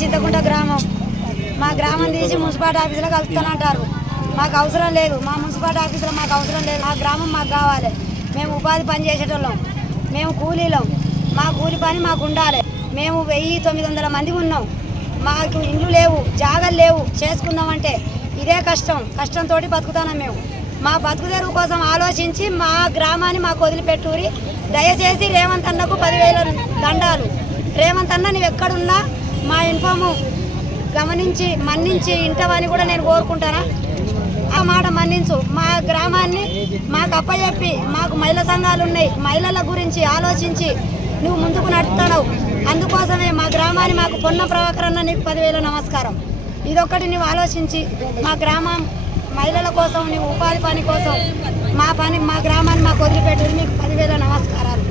చింతకుంట గ్రామం. మా గ్రామం తీసి మున్సిపాలిటీ ఆఫీసులో కలుపుతానంటారు. మాకు అవసరం లేదు. మా మున్సిపాలిటీ ఆఫీసులో మాకు అవసరం లేదు. మా గ్రామం మాకు కావాలి. మేము ఉపాధి పని చేసేటోళ్ళం. మేము కూలీలం. మా కూలి పని మాకు ఉండాలి. మేము 1900 మంది ఉన్నాం. మాకు ఇండ్లు లేవు, జాగలు లేవు. చేసుకుందామంటే ఇదే కష్టంతో బతుకుతున్నాం మేము. మా బతుకు తెరువు కోసం ఆలోచించి మా గ్రామాన్ని మాకు వదిలిపెట్టూరి. దయచేసి రేవంత్ అన్నకు 10,000 దండాలు. రేవంత్ అన్న నువ్వు ఎక్కడున్నా మా ఇన్ఫాము గమనించి మన్నించి ఇంటవని కూడా నేను కోరుకుంటానా. ఆ మాట మన్నించు. మా గ్రామాన్ని మాకు అప్పచెప్పి, మాకు మహిళా సంఘాలు ఉన్నాయి, మహిళల గురించి ఆలోచించి నువ్వు ముందుకు నడుపుతున్నావు. అందుకోసమే మా గ్రామాన్ని మాకు పొన్న ప్రభాకరన్న నీకు 10,000 నమస్కారం. ఇదొక్కటి నువ్వు ఆలోచించి మా గ్రామం మహిళల కోసం, నువ్వు ఉపాధి పని కోసం మా గ్రామాన్ని మాకు వదిలిపెట్టి నీకు 10,000 నమస్కారాలు.